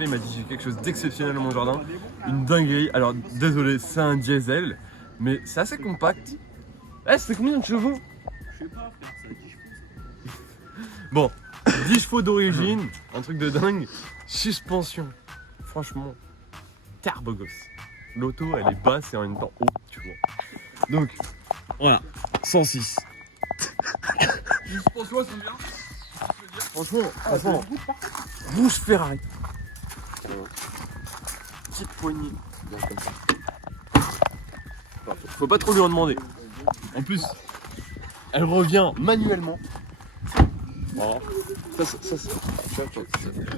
appelé, il m'a dit j'ai quelque chose d'exceptionnel dans mon jardin. Une dinguerie. Alors désolé, c'est un diesel, mais c'est assez compact. Eh, c'était combien de chevaux? Je sais pas, frère, ça a 10 chevaux. Bon, 10 chevaux d'origine, un truc de dingue. Suspension, franchement, turbo gosse. L'auto, elle est basse et en même temps haut, tu vois. Donc, voilà, 106. Suspension, c'est bien. Franchement, bouche Ferrari. Petite poignée, bien comme ça. Faut pas trop lui en demander. En plus, elle revient manuellement. Voilà.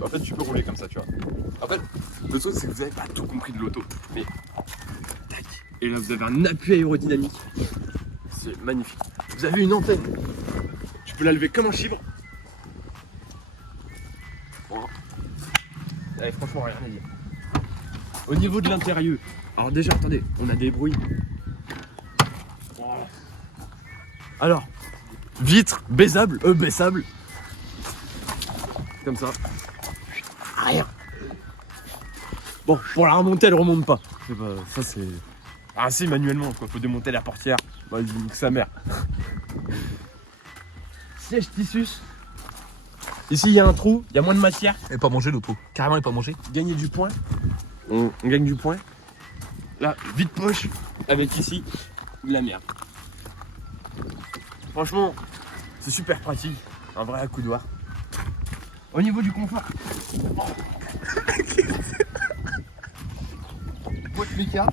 En fait, tu peux rouler comme ça, tu vois. En fait, le truc, c'est que vous n'avez pas tout compris de l'auto. Mais, tac. Et là, vous avez un appui aérodynamique. C'est magnifique. Vous avez une antenne. Tu peux la lever comme un chibre. Voilà. Allez, franchement, rien à dire. Au niveau de l'intérieur, alors déjà, attendez, on a des bruits. Voilà. Alors, vitre baissable. Comme ça. Rien. Bon, pour la remonter, elle remonte pas. Ça, c'est. Ah, si, manuellement, quoi. Faut démonter la portière. Vas-y, nique sa mère. Siège tissus. Ici, il y a un trou, il y a moins de matière. Elle est pas mangée l'auto. Carrément, elle est pas mangée. Gagner du point. On gagne du point. Là, vide poche. Avec ici, de la merde. Franchement, c'est super pratique. Un vrai accoudoir. Au niveau du confort. Boîte méca.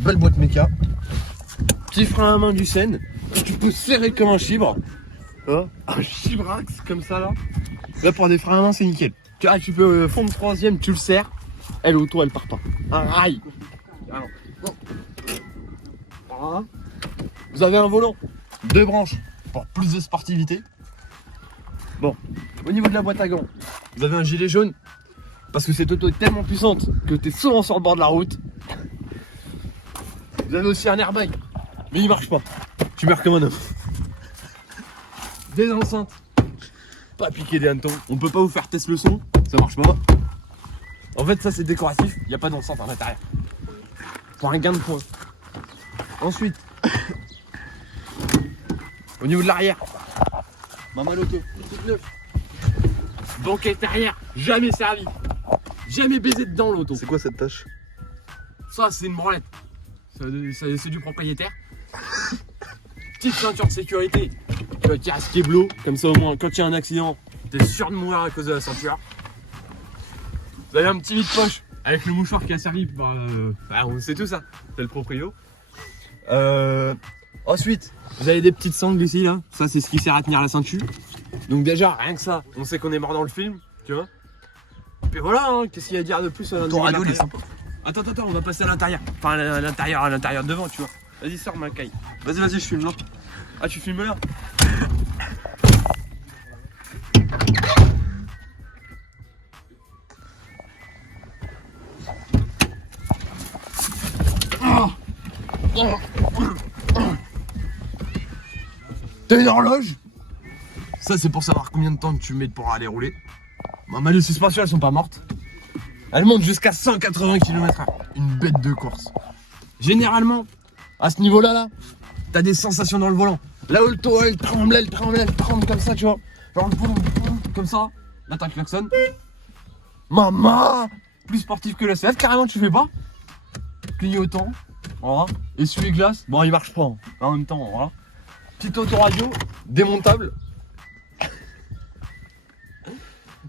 Belle boîte méca. Petit frein à main du Sen. Que tu peux serrer comme un chibre. Hein, un chibrax comme ça là. Là pour des freins à main c'est nickel. Tu peux fond de troisième, tu le serres. Elle auto elle part pas. Un rail. Alors, bon. Voilà. Vous avez un volant. 2 branches pour plus de sportivité. Bon, au niveau de la boîte à gants, vous avez un gilet jaune. Parce que cette auto est tellement puissante que tu es souvent sur le bord de la route. Vous avez aussi un airbag. Mais il marche pas. Tu meurs comme un œuf. Des enceintes. Pas piquer des hannetons. On peut pas vous faire tester le son. Ça marche pas. En fait, ça c'est décoratif. Il n'y a pas d'enceinte à l'intérieur. Pour un gain de points. Ensuite, au niveau de l'arrière, Maman l'auto, toute neuve. Banquette arrière, jamais servi. Jamais baisé dedans l'auto. C'est quoi cette tâche? Ça, c'est une branlette. C'est du propriétaire. Petite ceinture de sécurité. Qui reste Keblo. Comme ça, au moins, quand il y a un accident, t'es sûr de mourir à cause de la ceinture. Vous avez un petit vide-poche avec le mouchoir qui a servi. On sait tout ça. C'est le proprio. Ensuite, vous avez des petites sangles ici, là. Ça, c'est ce qui sert à tenir la ceinture. Donc, déjà, rien que ça, on sait qu'on est mort dans le film. Tu vois. Et puis voilà, hein, qu'est-ce qu'il y a à dire de plus à Ton radio, il est sympa. Attends, on va passer à l'intérieur. Enfin, à l'intérieur devant, tu vois. Vas-y, sors ma caille. Vas-y, je filme là. Ah, tu filmes là? T'as une horloge? Ça, c'est pour savoir combien de temps tu mets pour aller rouler. Bon, les suspensions, elles sont pas mortes. Elles montent jusqu'à 180 km/h. Une bête de course. Généralement, à ce niveau-là, là, t'as des sensations dans le volant. Là où le taux, elle tremble comme ça, tu vois. Genre le volant, comme ça. Là, t'as le klaxon. Maman! Plus sportif que la CF, carrément, tu fais pas. Clignotant. Voilà. Essuie-glace. Bon, il marche pas. Hein. En même temps, voilà. Petite autoradio. Démontable.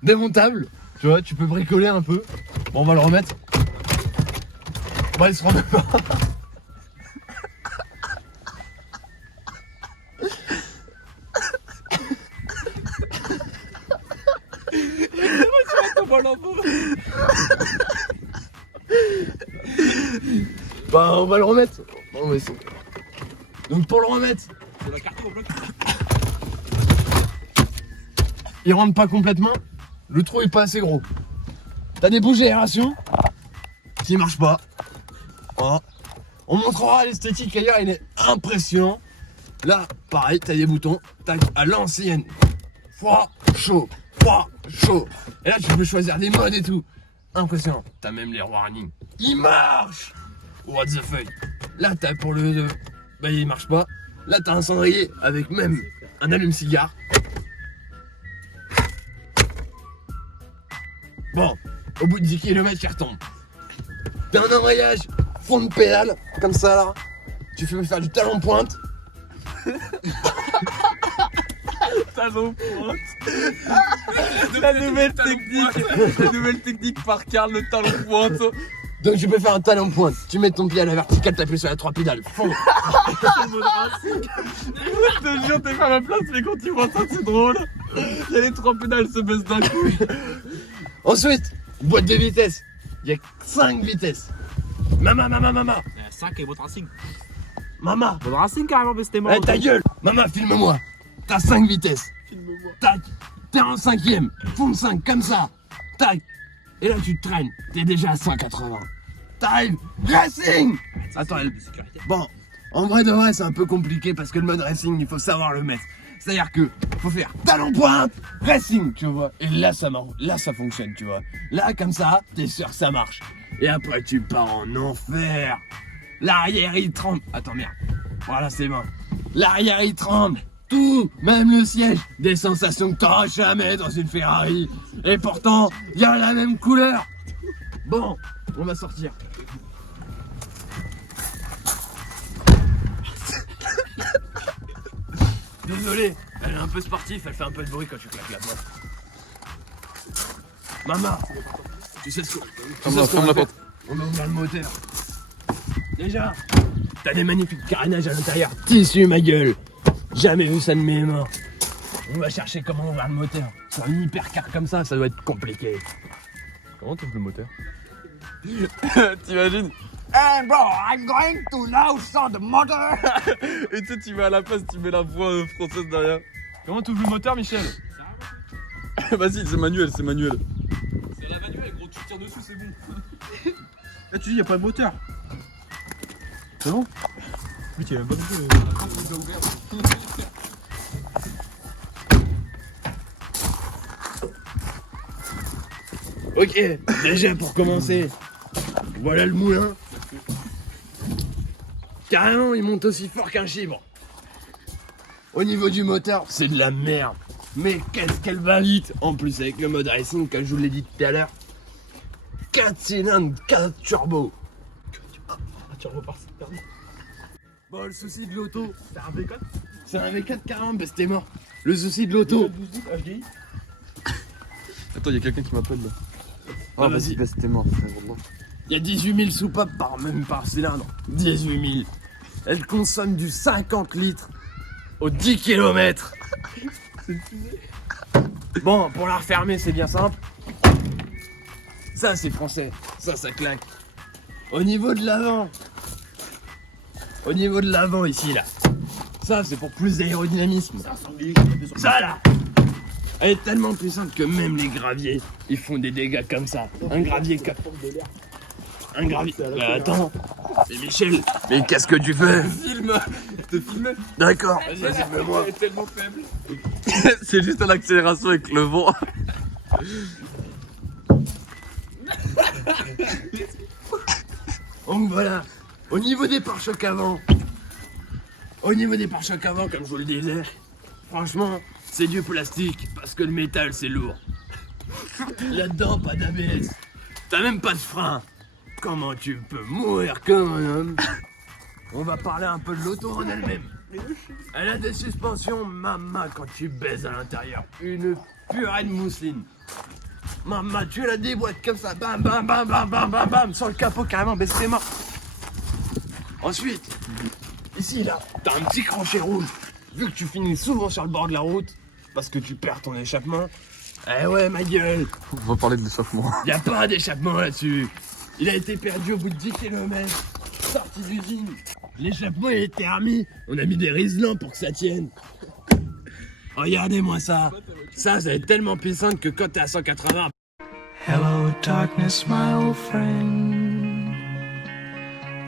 Démontable. Tu vois, tu peux bricoler un peu. Bon, on va le remettre. Bon, il se remet pas. Bah, on va le remettre. Bon, mais c'est... Donc, pour le remettre, c'est la carte au bloc. Il rentre pas complètement. Le trou est pas assez gros. T'as des bougies d'aération qui marchent pas. Voilà. On montrera l'esthétique ailleurs, il est impressionnant. Là, pareil, t'as des boutons. Tac, à l'ancienne. Froid, chaud. Wouah, chaud. Et là, tu peux choisir des modes et tout. Impressionnant. T'as même les warnings. Il marche. What the fuck. Là, t'as pour le... Bah, il marche pas. Là, t'as un cendrier avec même un allume-cigare. Bon, au bout de 10 km, il retombe. T'as un embrayage, fond de pédale, comme ça là. Tu fais faire du talon pointe. Talon pointe. La nouvelle technique par Karl, le talon pointe. Donc tu peux faire un talon pointe. Tu mets ton pied à la verticale, t'appuies sur les 3 pédales. Fond. Je te jure, t'es pas à ma place, mais quand tu vois ça, c'est drôle. Il y a les 3 pédales se baissent d'un coup. Ensuite, boîte de vitesse. Il y a 5 vitesses. Mama. Il y a 5 et votre racing. Mama. Votre racing carrément, mais c'était mort. Eh, ta gueule. Mama, filme-moi. T'as 5 vitesses. Filme-moi. Tac. T'es en 5ème. Fond de 5, comme ça. Tac. Et là, tu te traînes. T'es déjà à 180. T'arrives. Racing. Attends, elle... Bon, en vrai de vrai, c'est un peu compliqué parce que le mode racing, il faut savoir le mettre. C'est-à-dire que faut faire talon pointe, racing, tu vois. Et là, ça marche. Là, ça fonctionne, tu vois. Là, comme ça, t'es sûr que ça marche. Et après, tu pars en enfer. L'arrière, il tremble. Attends, merde. Voilà, c'est bon. L'arrière, il tremble. Tout, même le siège. Des sensations que t'auras jamais dans une Ferrari. Et pourtant, il y a la même couleur. Bon, on va sortir. Désolé, elle est un peu sportive, elle fait un peu de bruit quand tu claques la porte. Maman, tu sais ce qu'on fait? On va ouvrir le moteur. Déjà, t'as des magnifiques carénages à l'intérieur. Tissu, ma gueule. Jamais vu ça de mes mains. On va chercher comment ouvrir le moteur. Sur une hypercar comme ça doit être compliqué. Comment tu ouvres le moteur? T'imagines? Hey bro, I'm going to now start the motor. Et tu vas à la place, tu mets la voix française derrière. Comment tu ouvres le moteur, Michel? Vas-y, c'est manuel. C'est la manuelle, gros, tu tires dessus, c'est bon. Là tu dis y'a pas de moteur. C'est bon? Oui, tu as même pas de Ok, déjà pour commencer, voilà le moulin. Carrément, il monte aussi fort qu'un chibre. Au niveau du moteur, c'est de la merde. Mais qu'est-ce qu'elle va vite. En plus, avec le mode racing, comme je vous l'ai dit tout à l'heure. 4 cylindres, 4 turbos. Un turbo par pardon. Bon, le souci de l'auto, C'est un V4? c'est un V4 40, bah c'était mort. Le souci de l'auto. HDI. Attends, y'a quelqu'un qui m'appelle là. Ah, vas-y. C'était mort, Il y a 18 000 soupapes par cylindre. 18 000. Elle consomme du 50 litres au 10 km. Bon, pour la refermer, c'est bien simple. Ça, c'est français. Ça claque. Au niveau de l'avant, ici, là. Ça, c'est pour plus d'aérodynamisme. Ça, là. Elle est tellement puissante que même les graviers, ils font des dégâts comme ça. Un gravier cap. Un gravier. Bah, attends. Mais Michel, mais qu'est-ce que tu fais? Filme. Je te filme. D'accord. Vas-y, filme-moi. Elle est tellement faible. C'est juste en accélération avec le vent. Donc voilà. Au niveau des pare-chocs avant. Comme je vous le disais, franchement, c'est du plastique parce que le métal c'est lourd. Là-dedans, pas d'ABS. T'as même pas de frein. Comment tu peux mourir comme un homme? On va parler un peu de l'auto en elle-même. Elle a des suspensions, maman, quand tu baises à l'intérieur. Une purée de mousseline. Maman, tu la déboîtes comme ça, bam, bam, bam, bam, bam, bam, bam, sur le capot carrément, mais c'est mort. Ensuite, ici, là, t'as un petit crochet rouge. Vu que tu finis souvent sur le bord de la route, parce que tu perds ton échappement. Eh ouais, ma gueule. On va parler de l'échappement. Y a pas d'échappement là-dessus. Il a été perdu au bout de 10 km. Sorti d'usine. L'échappement il était remis. On a mis des riselants pour que ça tienne. Regardez-moi ça. Ça est tellement puissant que quand t'es à 180. Hello, darkness, my old friend.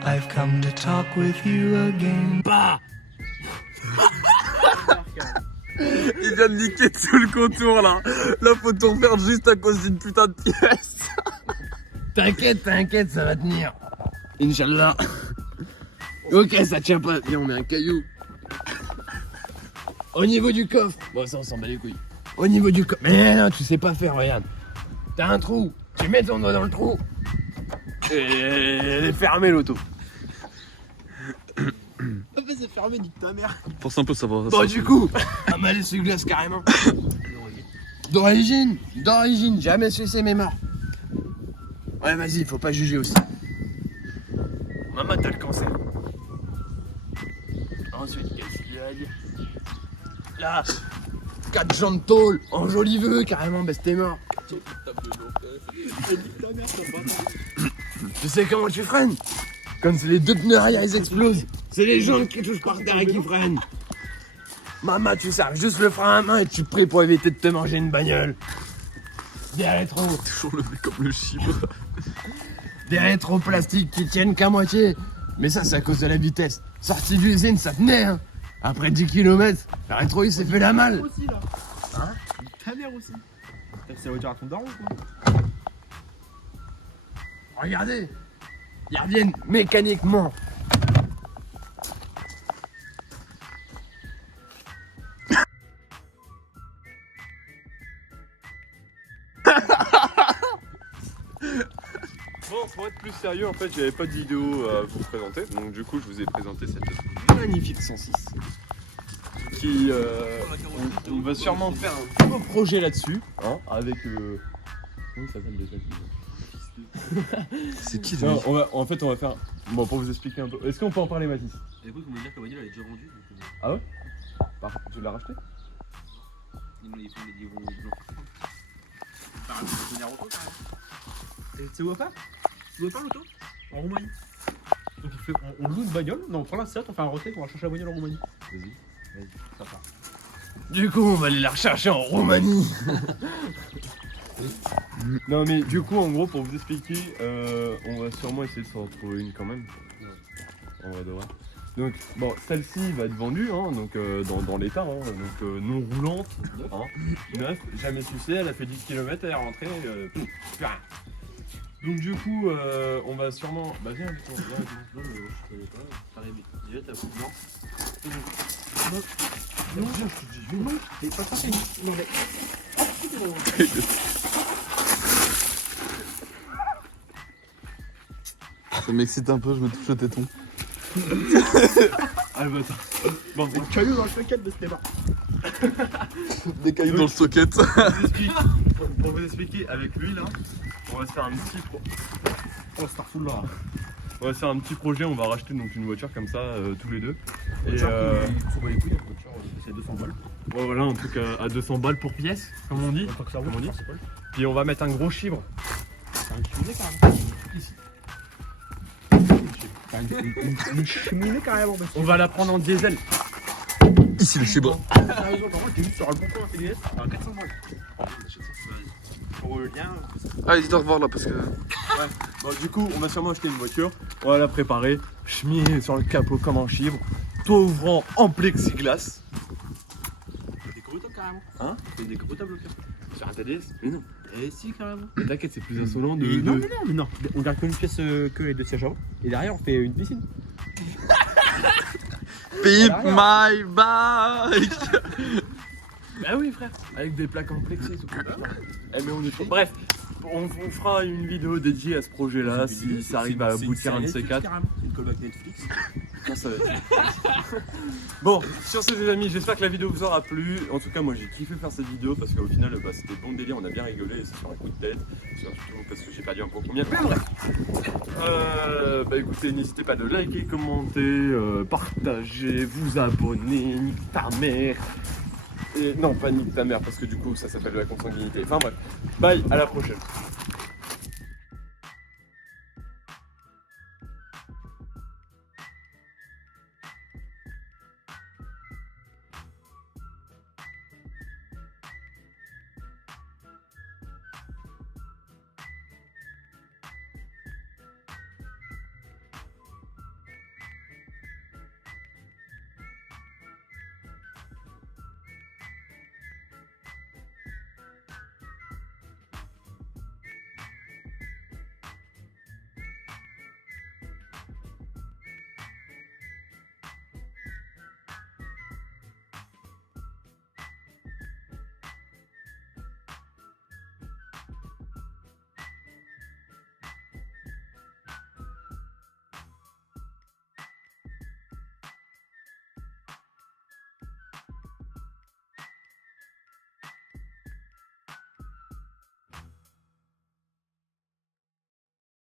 I've come to talk with you again. Pas. Il vient de niquer tout le contour là. Là, faut tout refaire juste à cause d'une putain de pièce. T'inquiète, ça va tenir. Inch'Allah. Ok, ça tient pas. Viens, on met un caillou. Au niveau du coffre. Bon, ça, on s'en bat les couilles. Au niveau du coffre. Mais non, tu sais pas faire, regarde. T'as un trou. Tu mets ton doigt dans le trou. Et elle est fermée, l'auto. C'est fermé, nique ta mère. Pense un peu, ça va. Bon, du coup, un mal sur glace carrément. D'origine, jamais sucé mes morts. Ouais, vas-y, faut pas juger aussi. Maman, t'as le cancer. Ensuite, qu'est-ce qu'il y a à dire? Là, 4 gens de tôle, enjoliveux, carrément, bah c'était mort. Tu sais comment tu freines? Quand c'est les deux pneus arrière, ils explosent. C'est les jambes qui touchent par terre et qui freinent. Maman, tu serres juste le frein à main et tu es prêt pour éviter de te manger une bagnole. Des rétros. Toujours le mec comme le chibre. Des rétros plastiques qui tiennent qu'à moitié. Mais ça, c'est à cause de la vitesse. Sorti de l'usine, ça tenait, hein. Après 10 km, le rétro, il s'est fait la malle. Aussi là. Hein? Ta mère aussi. T'as fait la voiture à ton daron quoi. Regardez, ils reviennent mécaniquement. Bon, pour être plus sérieux, en fait, j'avais pas de vidéo à vous présenter. Donc, du coup, je vous ai présenté cette magnifique 106. Qui. On va sûrement faire un beau projet là-dessus. Hein, avec. Comment ça s'appelle déjà? C'est qui Non, en fait, on va faire. Bon, pour vous expliquer un peu. Est-ce qu'on peut en parler, Mathis? Écoute, on va dire que la bagnole elle est déjà vendue. Donc, Ah ouais? Tu l'as racheté? ils vont blancs. Par un partenaire auto, quand même. Et tu vois pas? Tu vois pas l'auto? En Roumanie. Donc on loue une bagnole. Non, on prend la on fait un road trip, on va chercher la bagnole en Roumanie. Vas-y. Ça part. Du coup, on va aller la rechercher en Roumanie. Non, mais du coup, en gros, pour vous expliquer, on va sûrement essayer de s'en trouver une quand même. En vrai de vrai. Donc, bon, celle-ci va être vendue, hein, donc dans l'état, hein, donc non roulante, hein, neuf, jamais sucée, elle a fait 10 km, elle est rentrée, plus rien. Donc du coup, on va sûrement... Bah viens, je connais pas, pareil, mais déjà t'as fou blanc. Non, je te dis, non, t'es pas passé. Non, mais... Ça m'excite un peu, je me touche au téton. Ah bah attends. Bon, Des cailloux dans le socket de Stéphane. Des cailloux dans le socket. pour vous expliquer, avec lui là, on va se faire un petit Oh, Star full là. on va se faire un petit projet, on va racheter donc une voiture comme ça tous les deux. Et Il faut pas les couilles, la voiture, c'est 200 balles. ouais, voilà, un truc à 200 balles pour pièce, comme on dit. Tant que ça roule, Comment on dit principal. Puis on va mettre un gros chibre. C'est un cheminée carrément. Ici. Une cheminée carrément. On va la prendre en diesel. Ici le chibre. Sérieusement, par contre, j'ai vu sur un bon coin TDS à 400 balles. Pour le lien. Ah, hésite à revoir là parce que. Bon, du coup, on va sûrement acheter une voiture. On va la préparer. Cheminée sur le capot comme en chibre. Toit ouvrant en plexiglas. Des décapotable carrément. Hein? C'est décapotable au pire. Sur un TDS? Mais non. Et si carrément. Mais t'inquiète, c'est plus insolent de. Non, mais non. On garde qu'une pièce que les deux sièges avant. Et derrière, on fait une piscine. Pimp my bike. Bah oui, frère. Avec des plaques en plexi, tout ça. Eh, mais on est chaud. Bref, on fera une vidéo dédiée à ce projet-là si ça arrive à aboutir un de ces quatre. C'est une callback Netflix. Ça va être... Bon, sur ce les amis, j'espère que la vidéo vous aura plu. En tout cas, moi j'ai kiffé faire cette vidéo parce qu'au final, bah, c'était bon délire, on a bien rigolé et c'est sur un coup de tête. Surtout parce que j'ai perdu un peu combien. Mais bref. Bah écoutez, n'hésitez pas de liker, commenter, partager, vous abonner, nique ta mère. Et non, pas nique ta mère parce que du coup ça s'appelle la consanguinité. Enfin bref, bye, à la prochaine.